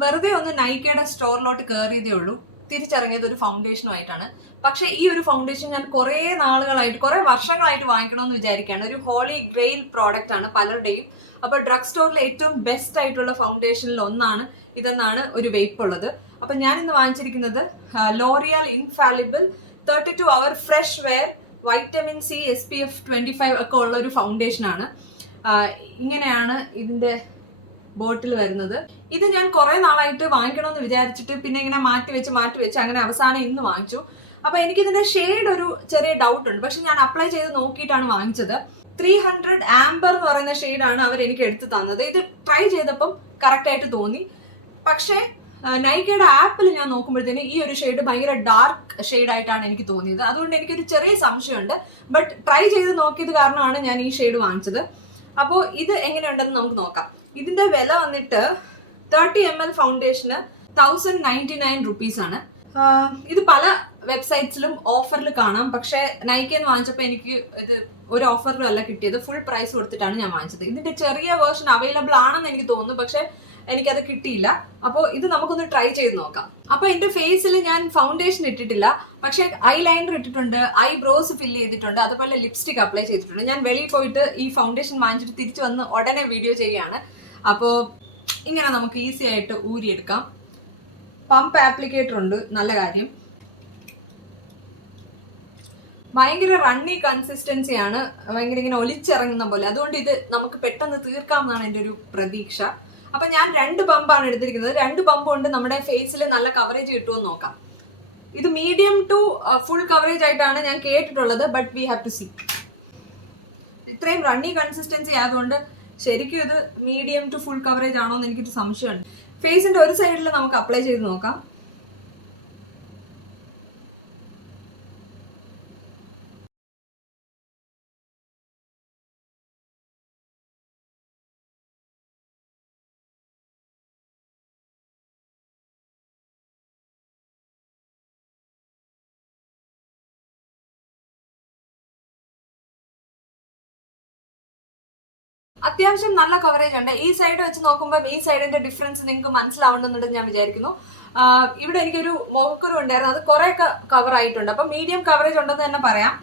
വെറുതെ ഒന്ന് നൈക്കയുടെ സ്റ്റോറിലോട്ട് കയറിയതേ ഉള്ളൂ. തിരിച്ചിറങ്ങിയത് ഒരു ഫൗണ്ടേഷനുമായിട്ടാണ് പക്ഷെ ഈ ഒരു ഫൗണ്ടേഷൻ ഞാൻ കുറേ നാളുകളായിട്ട് കുറേ വർഷങ്ങളായിട്ട് വാങ്ങിക്കണമെന്ന് വിചാരിക്കുകയാണ്. ഒരു ഹോളി ഗ്രെയിൽ പ്രോഡക്റ്റ് ആണ് പലരുടെയും. അപ്പോൾ ഡ്രഗ് സ്റ്റോറിലെ ഏറ്റവും ബെസ്റ്റ് ആയിട്ടുള്ള ഫൗണ്ടേഷനിൽ ഒന്നാണ് ഇതെന്നാണ് ഒരു വെയ്പ്പ് ഉള്ളത്. അപ്പം ഞാൻ ഇന്ന് വാങ്ങിച്ചിരിക്കുന്നത് L'Oreal infallible thirty two hour fresh wear vitamin C S P F twenty five ഒക്കെ ഉള്ള ഒരു ഫൗണ്ടേഷൻ ആണ്. ഇങ്ങനെയാണ് ഇതിന്റെ ബോട്ടിൽ വരുന്നത്. ഇത് ഞാൻ കുറെ നാളായിട്ട് വാങ്ങിക്കണമെന്ന് വിചാരിച്ചിട്ട് പിന്നെ ഇങ്ങനെ മാറ്റി വെച്ച് മാറ്റി വെച്ച് അങ്ങനെ അവസാനം ഇന്ന് വാങ്ങിച്ചു. അപ്പൊ എനിക്കിതിന്റെ ഷെയ്ഡ് ഒരു ചെറിയ ഡൗട്ട് ഉണ്ട്. പക്ഷെ ഞാൻ അപ്ലൈ ചെയ്ത് നോക്കിയിട്ടാണ് വാങ്ങിച്ചത്. ത്രീ ഹൺഡ്രഡ് ആംബർ എന്ന് പറയുന്ന ഷെയ്ഡാണ് അവർ എനിക്ക് എടുത്തു തന്നത്. ഇത് ട്രൈ ചെയ്തപ്പം കറക്റ്റ് ആയിട്ട് തോന്നി. പക്ഷേ നൈക്കയുടെ ആപ്പിൽ ഞാൻ നോക്കുമ്പോഴത്തേന് ഈ ഒരു ഷെയ്ഡ് ഭയങ്കര ഡാർക്ക് ഷെയ്ഡ് ആയിട്ടാണ് എനിക്ക് തോന്നിയത്. അതുകൊണ്ട് എനിക്കൊരു ചെറിയ സംശയമുണ്ട്. ബട്ട് ട്രൈ ചെയ്ത് നോക്കിയത് കാരണമാണ് ഞാൻ ഈ ഷെയ്ഡ് വാങ്ങിച്ചത്. അപ്പോൾ ഇത് എങ്ങനെയുണ്ടെന്ന് നമുക്ക് നോക്കാം. ഇതിന്റെ വില വന്നിട്ട് തേർട്ടി എം എൽ ഫൗണ്ടേഷന് തൗസൻഡ് നയന്റി നയൻ റുപ്പീസ് ആണ്. ഇത് പല വെബ്സൈറ്റ്സിലും ഓഫറിൽ കാണാം. പക്ഷേ നൈക്കെന്ന് വാങ്ങിച്ചപ്പോൾ എനിക്ക് ഇത് ഒരു ഓഫറിലും അല്ല കിട്ടിയത്. ഫുൾ പ്രൈസ് കൊടുത്തിട്ടാണ് ഞാൻ വാങ്ങിച്ചത്. ഇതിന്റെ ചെറിയ വേർഷൻ അവൈലബിൾ ആണെന്ന് എനിക്ക് തോന്നുന്നു. പക്ഷേ എനിക്കത് കിട്ടിയില്ല. അപ്പോൾ ഇത് നമുക്കൊന്ന് ട്രൈ ചെയ്ത് നോക്കാം. അപ്പോൾ എന്റെ ഫേസിൽ ഞാൻ ഫൗണ്ടേഷൻ ഇട്ടിട്ടില്ല. പക്ഷേ ഐ ലൈനർ ഇട്ടിട്ടുണ്ട്. ഐ ബ്രോസ് ഫില്ല് ചെയ്തിട്ടുണ്ട്. അതുപോലെ ലിപ്സ്റ്റിക് അപ്ലൈ ചെയ്തിട്ടുണ്ട്. ഞാൻ വെളിയിൽ പോയിട്ട് ഈ ഫൗണ്ടേഷൻ വാങ്ങിച്ചിട്ട് തിരിച്ചു വന്ന് ഉടനെ വീഡിയോ ചെയ്യുകയാണ്. അപ്പോൾ ഇങ്ങനെ നമുക്ക് ഈസി ആയിട്ട് ഊരിയെടുക്കാം. പമ്പ് ആപ്ലിക്കേറ്റർ ഉണ്ട് നല്ല കാര്യം. ഭയങ്കര റണ്ണി കൺസിസ്റ്റൻസി ആണ് ഭയങ്കര ഇങ്ങനെ ഒലിച്ചിറങ്ങുന്ന പോലെ. അതുകൊണ്ട് ഇത് നമുക്ക് പെട്ടെന്ന് തീർക്കാമെന്നാണ് എന്റെ ഒരു പ്രതീക്ഷ. അപ്പൊ ഞാൻ രണ്ട് പമ്പാണ് എടുത്തിരിക്കുന്നത്. രണ്ട് പമ്പ് കൊണ്ട് നമ്മുടെ ഫേസിൽ നല്ല കവറേജ് കിട്ടുമെന്ന് നോക്കാം. ഇത് മീഡിയം ടു ഫുൾ കവറേജ് ആയിട്ടാണ് ഞാൻ കേട്ടിട്ടുള്ളത് but we have to see ഇത്രയും റണ്ണി കൺസിസ്റ്റൻസി ആയതുകൊണ്ട് ശരിക്കും ഇത് മീഡിയം ടു ഫുൾ കവറേജ് ആണോ എന്ന് എനിക്കൊരു സംശയമുണ്ട്. ഫേസിന്റെ ഒരു സൈഡിൽ നമുക്ക് അപ്ലൈ ചെയ്ത് നോക്കാം. അത്യാവശ്യം നല്ല കവറേജ് ഉണ്ട്. ഈ സൈഡ് വെച്ച് നോക്കുമ്പോൾ ഈ സൈഡിന്റെ ഡിഫറൻസ് നിങ്ങൾക്ക് മനസ്സിലാവുന്നുണ്ടെന്ന് ഞാൻ വിചാരിക്കുന്നു. ഇവിടെ എനിക്കൊരു മോക്കറും ഉണ്ടായിരുന്നു. അത് കുറെ കവർ ആയിട്ടുണ്ട്. അപ്പൊ മീഡിയം കവറേജ് ഉണ്ടെന്ന് തന്നെ പറയാം.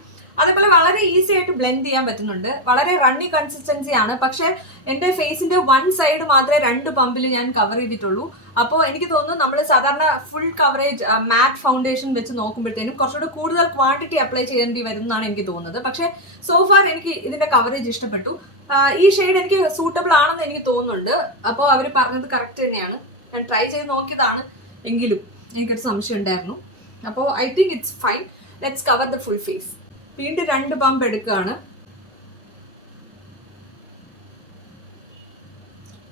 അതേപോലെ വളരെ ഈസി ആയിട്ട് ബ്ലെൻഡ് ചെയ്യാൻ പറ്റുന്നുണ്ട്. വളരെ റണ്ണി കൺസിസ്റ്റൻസി ആണ്. പക്ഷെ എന്റെ ഫേസിന്റെ വൺ സൈഡ് മാത്രമേ രണ്ട് പമ്പിൽ ഞാൻ കവർ ചെയ്തിട്ടുള്ളൂ. അപ്പോൾ എനിക്ക് തോന്നുന്നു നമ്മൾ സാധാരണ ഫുൾ കവറേജ് മാറ്റ് ഫൗണ്ടേഷൻ വെച്ച് നോക്കുമ്പോഴത്തേനും കുറച്ചുകൂടി കൂടുതൽ ക്വാണ്ടിറ്റി അപ്ലൈ ചെയ്യേണ്ടി വരും എന്നാണ് എനിക്ക് തോന്നുന്നത്. പക്ഷേ സോഫാർ എനിക്ക് ഇതിന്റെ കവറേജ് ഇഷ്ടപ്പെട്ടു. ഈ ഷെയ്ഡ് എനിക്ക് സൂട്ടബിൾ ആണെന്ന് എനിക്ക് തോന്നുന്നുണ്ട്. അപ്പോൾ അവർ പറഞ്ഞത് കറക്റ്റ് തന്നെയാണ്. ഞാൻ ട്രൈ ചെയ്ത് നോക്കിയതാണ്. എങ്കിലും എനിക്കൊരു സംശയം ഉണ്ടായിരുന്നു. അപ്പോൾ I think it's fine let's cover the full face വീണ്ടും രണ്ട് പമ്പ് എടുക്കുകയാണ്.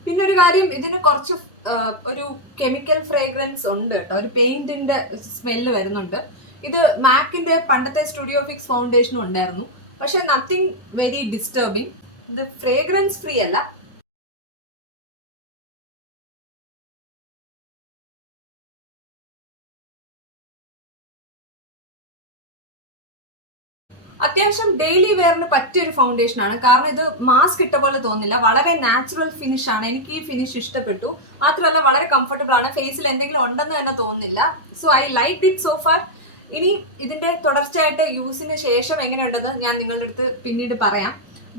പിന്നെ ഒരു കാര്യം ഇതിന് കുറച്ച് ഒരു കെമിക്കൽ ഫ്രേഗ്രൻസ് ഉണ്ട് കേട്ടോ. ഒരു പെയിന്റിന്റെ സ്മെല്ല് വരുന്നുണ്ട്. ഇത് മാക്കിന്റെ പണ്ടത്തെ സ്റ്റുഡിയോ ഫിക്സ് ഫൗണ്ടേഷനും ഉണ്ടായിരുന്നു. പക്ഷെ നത്തിങ് വെരി ഡിസ്റ്റർബിങ് ഇത് ഫ്രേഗ്രൻസ് ഫ്രീ അല്ല. അത്യാവശ്യം ഡെയിലി വെയറിന് പറ്റിയ ഒരു ഫൗണ്ടേഷൻ ആണ്. കാരണം ഇത് മാസ്ക് ഇട്ട പോലെ തോന്നില്ല വളരെ നാച്ചുറൽ ഫിനിഷ് ആണ്. എനിക്ക് ഈ ഫിനിഷ് ഇഷ്ടപ്പെട്ടു. മാത്രമല്ല വളരെ കംഫർട്ടബിൾ ആണ്. ഫേസിൽ എന്തെങ്കിലും ഉണ്ടെന്ന് തന്നെ തോന്നുന്നില്ല. So I like it so far ഇനി ഇതിന്റെ തുടർച്ചയായിട്ട് യൂസിന് ശേഷം എങ്ങനെയുണ്ടെന്ന് ഞാൻ നിങ്ങളുടെ അടുത്ത് പിന്നീട് പറയാം.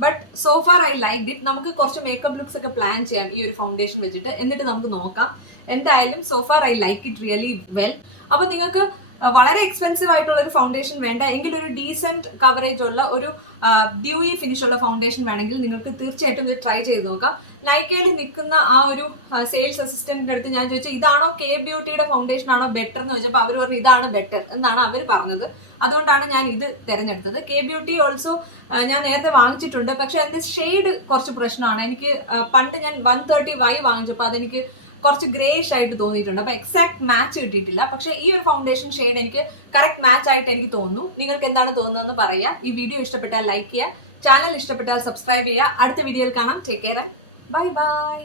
But so far I like it നമുക്ക് കുറച്ച് മേക്കപ്പ് ലുക്സ് ഒക്കെ പ്ലാൻ ചെയ്യാം ഈ ഒരു ഫൗണ്ടേഷൻ വെച്ചിട്ട്. എന്നിട്ട് നമുക്ക് നോക്കാം. എന്തായാലും so far I like it really well അപ്പൊ നിങ്ങൾക്ക് വളരെ എക്സ്പെൻസീവ് ആയിട്ടുള്ള ഒരു ഫൗണ്ടേഷൻ വേണ്ട. എങ്കിൽ ഒരു ഡീസെന്റ് കവറേജ് ഉള്ള ഒരു ഡ്യൂയി ഫിനിഷ് ഉള്ള ഫൗണ്ടേഷൻ വേണമെങ്കിൽ നിങ്ങൾക്ക് തീർച്ചയായിട്ടും ഇത് ട്രൈ ചെയ്ത് നോക്കാം. നൈക്കയിൽ നിൽക്കുന്ന ആ ഒരു സെയിൽസ് അസിസ്റ്റന്റിന്റെ അടുത്ത് ഞാൻ ചോദിച്ചു ഇതാണോ കെ ബ്യൂട്ടിയുടെ ഫൗണ്ടേഷൻ ആണോ ബെറ്റർ എന്ന്? ചോദിച്ചപ്പോൾ അവർ പറഞ്ഞു ഇതാണ് ബെറ്റർ എന്നാണ് അവർ പറഞ്ഞത്. അതുകൊണ്ടാണ് ഞാൻ ഇത് തിരഞ്ഞെടുത്തത്. കെ ബ്യൂട്ടി ഓൾസോ ഞാൻ നേരത്തെ വാങ്ങിച്ചിട്ടുണ്ട്. പക്ഷെ അതിന്റെ ഷെയ്ഡ് കുറച്ച് പ്രശ്നമാണ്. എനിക്ക് പണ്ട് ഞാൻ വൺ തേർട്ടി വൈ വാങ്ങിച്ചപ്പോൾ അതെനിക്ക് കുറച്ച് ഗ്രേഷ് ആയിട്ട് തോന്നിയിട്ടുണ്ട്. അപ്പൊ എക്സാക്ട് മാച്ച് കിട്ടിയിട്ടില്ല. പക്ഷേ ഈ ഒരു ഫൗണ്ടേഷൻ ഷെയ്ഡ് എനിക്ക് കറക്റ്റ് മാച്ച് ആയിട്ട് എനിക്ക് തോന്നുന്നു. നിങ്ങൾക്ക് എന്താണ് തോന്നുന്നതെന്ന് പറയാം. ഈ വീഡിയോ ഇഷ്ടപ്പെട്ടാൽ ലൈക്ക് ചെയ്യുക. ചാനൽ ഇഷ്ടപ്പെട്ടാൽ സബ്സ്ക്രൈബ് ചെയ്യുക. അടുത്ത വീഡിയോയിൽ കാണാം. Take care bye bye